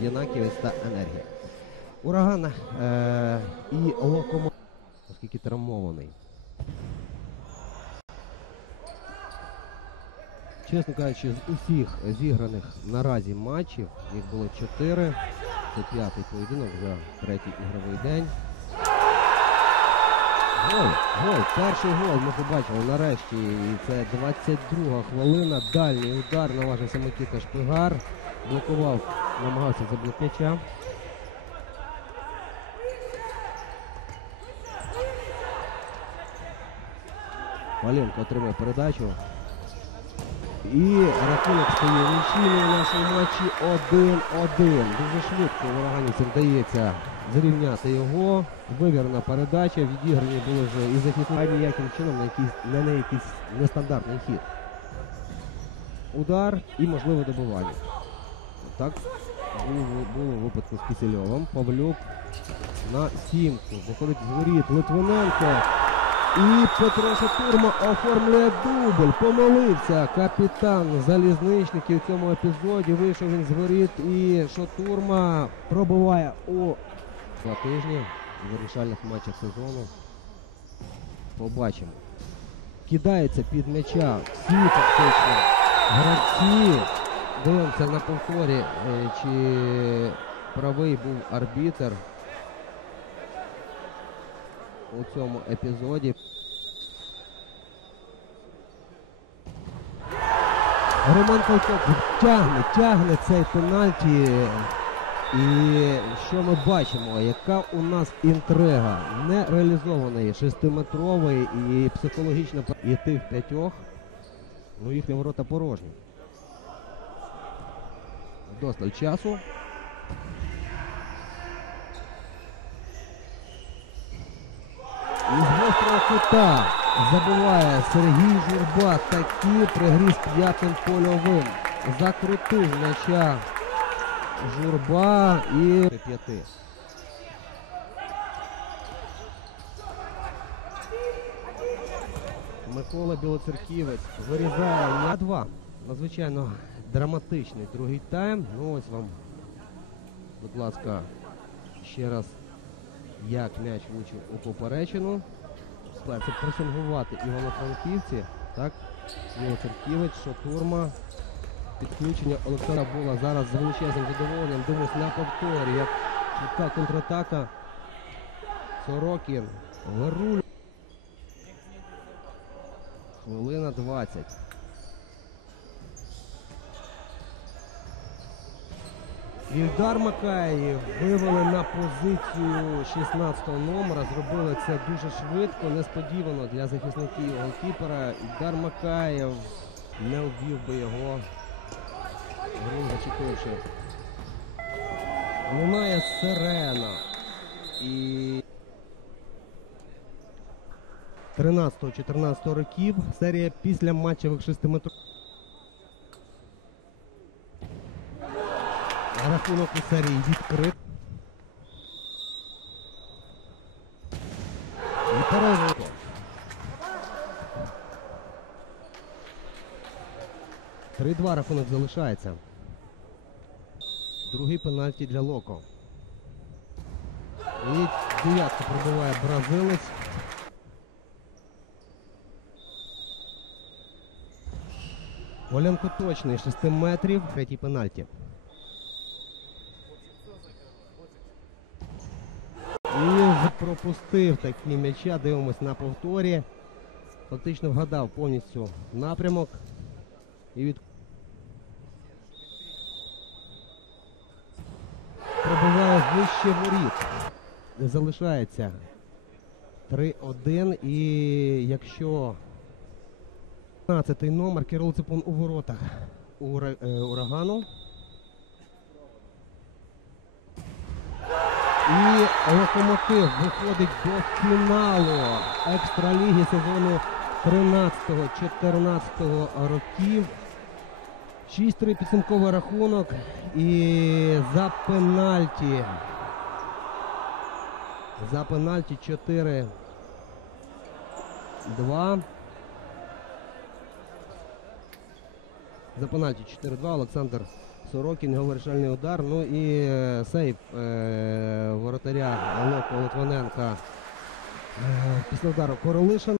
Янаківець та енергія. Ураган е- і локомотив, оскільки травмований. Чесно кажучи, з усіх зіграних наразі матчів, їх було чотири. Це п'ятий поєдинок за третій ігровий день. Гол, гол, перший гол ми побачили нарешті. І це 22 хвилина. Дальній удар наважився Микита Шпигар. Блокував, намагався заблок м'яча. Валенко отримує передачу. І рахунок стає нічийний у нашому матчі 1-1. Дуже швидко ураганівцям вдається зрівняти його. Вивірна передача, відіграні були вже і захисники ніяким чином на якийсь, на якийсь нестандартний хід. Удар і можливе добивання. Так було, було в випадку з Кисельовим. Павлюк на сімку. Виходить з воріт Литвиненко. І Петро Шатурма оформлює дубль. Помилився капітан залізничників в цьому епізоді. Вийшов він з воріт і Шатурма пробиває у два тижні в вирішальних матчах сезону. Побачимо. Кидається під м'яча всі фактично гравці. Дивимося на повторі, е, чи правий був арбітер у цьому епізоді. Роман Ковчук тягне, тягне цей пенальті. І що ми бачимо? Яка у нас інтрига? Не реалізований шестиметровий і психологічно і тих п'ятьох. Ну їхні ворота порожні. Досталь часу. Із гострого кута забуває Сергій Журба таки пригріз п'ятим польовим. Закрутив м'яча Журба і п'яти. Микола Білоцерківець вирізає на два. Надзвичайно драматичний другий тайм. Ну ось вам, будь ласка, ще раз як м'яч влучив у поперечину. Старається пресингувати Івано-Франківці. Так, Білоцерківець, Шатурма. Підключення Олександра Була зараз з величезним задоволенням. Дивимось на повторі, як швидка контратака. Сорокін. Вируль. Хвилина 20. Ільдар Макаєв вивели на позицію 16-го номера. Зробили це дуже швидко, несподівано для захисників голкіпера. Ільдар Макаєв не вбив би його. Зачепивши. Лунає сирена. І 13-14 років серія після матчевих шестиметрових. Рахунок у серії відкрит. І переворот. Три-два рахунок залишається. Другий пенальті для Локо. І дев'ятку пробиває бразилець. Оленко точний 6 метрів. Третій пенальті. І пропустив такі м'яча. Дивимось на повторі. Фактично вгадав повністю напрямок. І від пробиває вище воріт. Залишається 3-1. І якщо 15-й номер Кирил Ципун у воротах е, урагану. І локомотив виходить до фіналу екстраліги сезону 13-14 років. 6-3 підсумковий рахунок. І за пенальті. За пенальті 4-2. За пенальті 4-2 Олександр Сорокін, його вирішальний удар. Ну і е, сейв е, воротаря Локо Литвиненка е, після удару Королишин.